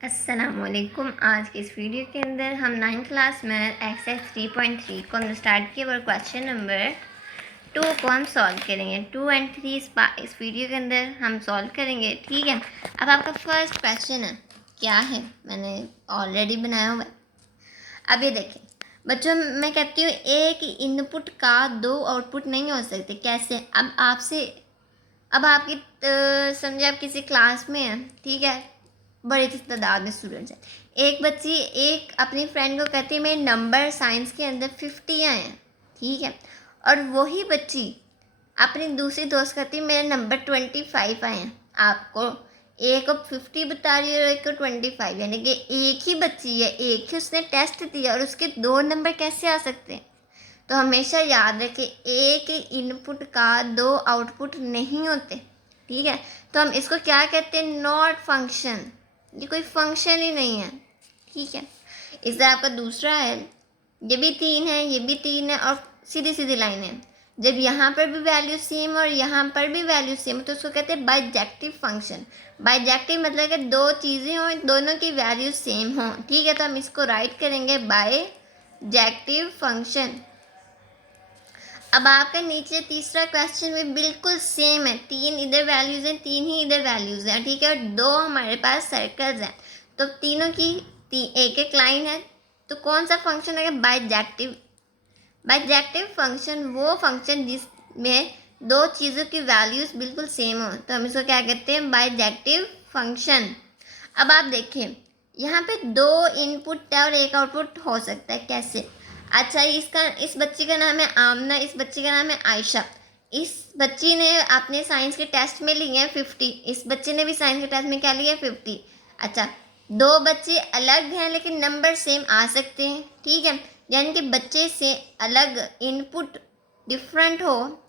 अस्सलामुअलैकुम। आज के इस वीडियो के अंदर हम 9th क्लास में एक्सरसाइज 3.3 को हम स्टार्ट किए और क्वेश्चन नंबर 2 को हम सॉल्व करेंगे। 2 और 3 इस वीडियो के अंदर हम सॉल्व करेंगे, ठीक है। अब आपका फर्स्ट क्वेश्चन है, क्या है, मैंने ऑलरेडी बनाया हुआ है। अब ये देखें बच्चों, मैं कहती हूँ एक इनपुट का दो आउटपुट नहीं हो सकते। कैसे? अब आपकी समझे आप किसी क्लास में हैं, ठीक है, बड़ी तादाद में स्टूडेंट्स हैं। एक बच्ची एक अपनी फ्रेंड को कहती है मेरे नंबर साइंस के अंदर 50 आए हैं, ठीक है। और वही बच्ची अपनी दूसरी दोस्त कहती है मेरे नंबर 25 आए हैं। आपको एक को 50 बता रही है और एक को 25, यानी कि एक ही बच्ची है, एक ही उसने टेस्ट दिया और उसके दो नंबर कैसे आ सकते हैं? तो हमेशा याद रखें, एक इनपुट का दो आउटपुट नहीं होते, ठीक है। तो हम इसको क्या कहते हैं? Not function. ये कोई फंक्शन ही नहीं है, ठीक है। इससे आपका दूसरा है, ये भी 3 है, ये भी 3 है और सीधी सीधी लाइन है। जब यहाँ पर भी वैल्यू सेम और यहाँ पर भी वैल्यू सेम, तो उसको कहते हैं बाइजेक्टिव फंक्शन। बाइजेक्टिव मतलब कि दो चीज़ें हों, दोनों की वैल्यू सेम हो, ठीक है। तो हम इसको राइट करेंगे बाइजेक्टिव फंक्शन। अब आपका नीचे तीसरा क्वेश्चन भी बिल्कुल सेम है, 3 इधर वैल्यूज़ हैं, 3 ही इधर वैल्यूज़ हैं, ठीक है। और 2 हमारे पास सर्कल्स हैं, तो तीनों की एक एक लाइन है। तो कौन सा फंक्शन है? बाइजेक्टिव। बाइजेक्टिव फंक्शन वो फंक्शन जिसमें दो चीज़ों की वैल्यूज़ बिल्कुल सेम हो, तो हम इसको क्या कहते हैं? Bijective function. अब आप देखिए, यहाँ पे 2 इनपुट और एक आउटपुट हो सकता है। कैसे? अच्छा, इस बच्ची का नाम है आमना, इस बच्ची का नाम है आयशा। इस बच्ची ने अपने साइंस के टेस्ट में लिए हैं 50, इस बच्चे ने भी साइंस के टेस्ट में क्या लिया है? 50। अच्छा, दो बच्चे अलग हैं लेकिन नंबर सेम आ सकते हैं, ठीक है। यानी कि बच्चे से अलग इनपुट डिफरेंट हो,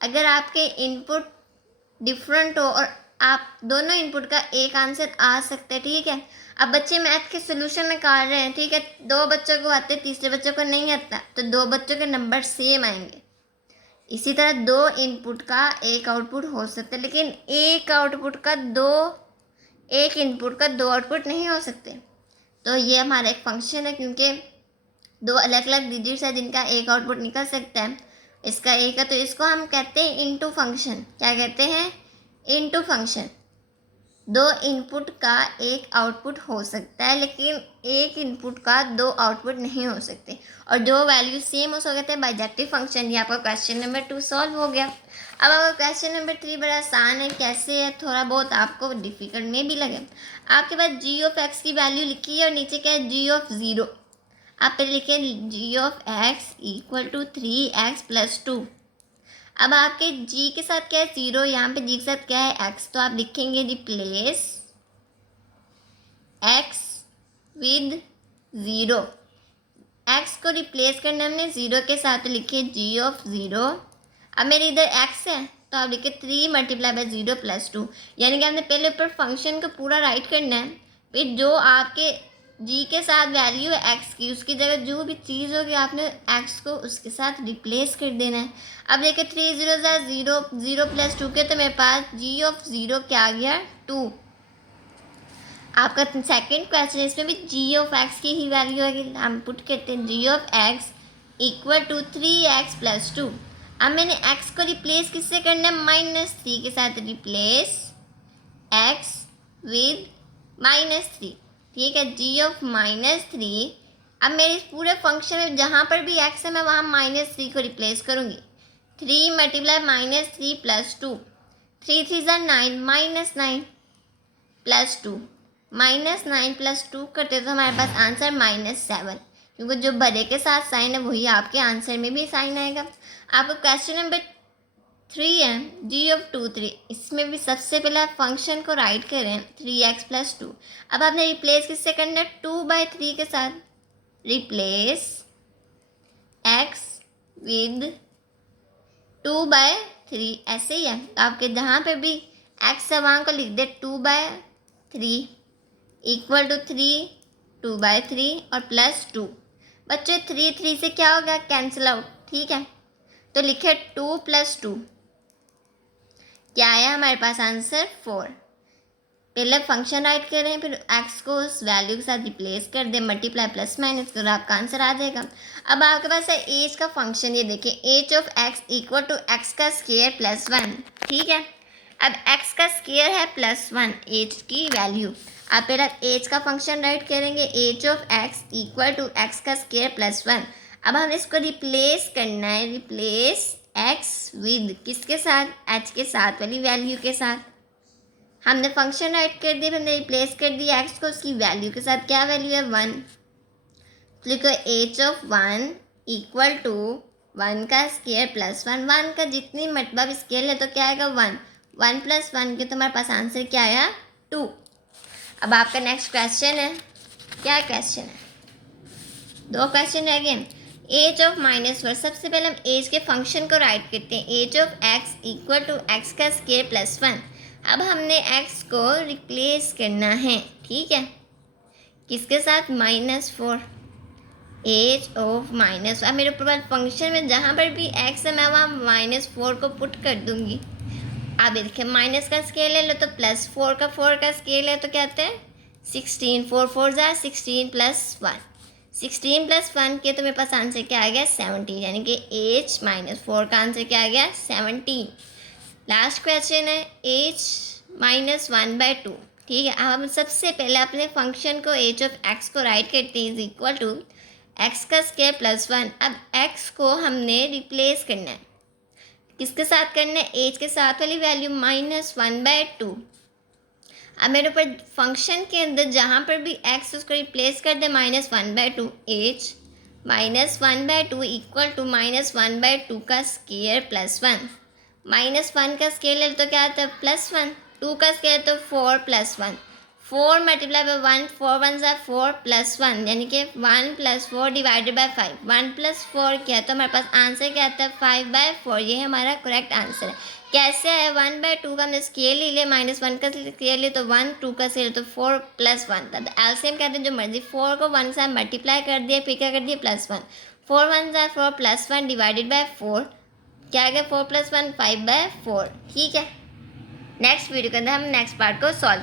अगर आपके इनपुट डिफरेंट हो और आप दोनों इनपुट का एक आंसर आ सकता है, ठीक है। अब बच्चे मैथ के सोल्यूशन निकाल रहे हैं, ठीक है, 2 बच्चों को आते, तीसरे बच्चों को नहीं आता, तो 2 बच्चों के नंबर सेम आएंगे। इसी तरह 2 इनपुट का एक आउटपुट हो सकता है, लेकिन एक इनपुट का दो आउटपुट नहीं हो सकते। तो ये हमारा एक फंक्शन है, क्योंकि 2 अलग अलग डिजिट्स है जिनका एक आउटपुट निकल सकता है। इसका एक है, तो इसको हम कहते हैं इनटू फंक्शन। क्या कहते हैं? Into function. 2 इनपुट का एक आउटपुट हो सकता है, लेकिन एक इनपुट का 2 आउटपुट नहीं हो सकते, और जो वैल्यू सेम हो सकते हैं बाइजेक्टिव फंक्शन। ये आपका क्वेश्चन नंबर 2 सॉल्व हो गया। अब आपका क्वेश्चन नंबर 3 बड़ा आसान है। कैसे है? थोड़ा बहुत आपको डिफिकल्ट में भी लगे। आपके पास जी ऑफ एक्स की वैल्यू लिखी है और नीचे क्या है? G of 0। आप पहले लिखें g of x equal to 3x plus 2। अब आपके g के साथ क्या है? 0, यहाँ पे g के साथ क्या है? x। तो आप लिखेंगे रिप्लेस x विद 0। x को रिप्लेस करना हमने 0 के साथ, तो लिखे g ऑफ 0। अब मेरे इधर x है, तो आप लिखे 3 मल्टीप्लाई बाई 0 प्लस 2। यानी कि हमने पहले ऊपर फंक्शन को पूरा राइट करना है, फिर जो आपके g के साथ वैल्यू है x की, उसकी जगह जो भी चीज़ होगी आपने x को उसके साथ रिप्लेस कर देना है। अब देखिए 3 0 0, 0 प्लस 2 के, तो मेरे पास g ऑफ 0 क्या आ गया? 2। आपका सेकंड क्वेश्चन है, इसमें भी जी ऑफ एक्स की ही वैल्यू है, हम पुट करते हैं g of x equal to 3x plus 2। अब मैंने x को रिप्लेस किससे करना है? -3 के साथ। रिप्लेस x विद -3, ठीक है, जी ऑफ -3। अब मेरे इस पूरे फंक्शन में जहाँ पर भी x है मैं वहाँ -3 को रिप्लेस करूँगी। 3 मल्टीप्लाई -3 प्लस 2, 3 3 9, -9 प्लस 2, -9 प्लस 2 करते तो हमारे पास आंसर -7, क्योंकि जो बड़े के साथ साइन है वही आपके आंसर में भी साइन आएगा। आपका क्वेश्चन नंबर 3 है, जी ऑफ 2 3। इसमें भी सबसे पहले आप फंक्शन को राइट करें 3x प्लस 2। अब आपने रिप्लेस किससे करना है? 2/3 के साथ। रिप्लेस x विद 2/3, ऐसे ही है। तो आपके जहाँ पे भी x है वहाँ को लिख दे 2/3 इक्वल टू 3, 2/3 और प्लस 2। बच्चे 3 3 से क्या होगा? कैंसिल आउट, ठीक है। तो लिखे 2 प्लस 2, क्या आया हमारे पास आंसर? 4। पहले फंक्शन राइट करें, फिर एक्स को उस वैल्यू के साथ रिप्लेस कर दें, मल्टीप्लाई प्लस माइनस करो, आपका आंसर आ जाएगा। अब आपके पास है एज का फंक्शन, ये देखिए h of x equal to x का स्क्वायर प्लस 1, ठीक है। अब एक्स का स्क्वायर है प्लस 1, एज की वैल्यू। आप पहले एज का फंक्शन राइट करेंगे, h of x equal to x का स्क्वायर प्लस 1। अब हम इसको रिप्लेस करना है, रिप्लेस एक्स विद किसके साथ, एच के साथ वाली वैल्यू के साथ। हमने फंक्शन राइट कर दिया, हमने रिप्लेस कर दिया एक्स को उसकी वैल्यू के साथ, क्या वैल्यू है 1। तो लिखो एच ऑफ 1 इक्वल टू 1 का स्क्वायर प्लस 1, 1 का जितनी मतलब स्केल है तो क्या आएगा 1, 1 प्लस 1 के तुम्हारे पास आंसर क्या आया 2। अब आपका नेक्स्ट क्वेश्चन है, क्या क्वेश्चन है, 2 क्वेश्चन रह गए। एज ऑफ -4, सबसे पहले हम एज के फंक्शन को राइट करते हैं, h of x equal to x का स्क्वायर प्लस 1। अब हमने x को रिप्लेस करना है, ठीक है, किसके साथ -4, एज ऑफ -4। अब मेरे ऊपर फंक्शन में जहाँ पर भी x है मैं वहाँ -4 को पुट कर दूँगी। अब देखिए माइनस का स्केल है लो तो +4 का 4 का स्केल है तो क्या आता है 16, 4 4 जार 16 + 1, 16 + 1 के तो मेरे पास आंसर क्या आ गया 17, यानी कि एज -4 का आंसर क्या आ गया 17। लास्ट क्वेश्चन है एज -1/2, ठीक है। अब हम सबसे पहले अपने फंक्शन को एज ऑफ एक्स को राइट करते हैं इज इक्वल टू एक्स का स्क्वायर प्लस 1। अब एक्स को हमने रिप्लेस करना है, किसके साथ करना है, एज के साथ वाली वैल्यू -1/2। अब मेरे ऊपर फंक्शन के अंदर जहाँ पर भी एक्स उसको रिप्लेस कर दे -1/2, एज -1/2 इक्वल टू -1/2 का स्क्वायर प्लस 1। -1 का स्केल है तो क्या आता है +1, 2 का स्केल तो 4 + 1, 4 मल्टीप्लाई बाई 1, 4 1 ज़ा 4 + 1, यानी कि 1 + 4 डिवाइडेड बाई 5, 1 + 4 क्या है तो हमारे पास आंसर क्या आता है 5/4। ये है हमारा करेक्ट आंसर है। कैसे है 1/2 का हमने स्केल ले लिया, -1 का स्केल लिया तो 1, 2 का स्केल तो 4 + 1 था। एलसीएम कहते हैं जो मर्जी, 4 को 1 से मल्टीप्लाई कर दिया, फिर क्या कर दिया +1, 4 1 ज़ा 4 + 1 डिवाइडेड बाई 4, क्या आ गया 4 + 1 5/4, ठीक है। नेक्स्ट वीडियो के अंदर हम नेक्स्ट पार्ट को सॉल्व करें।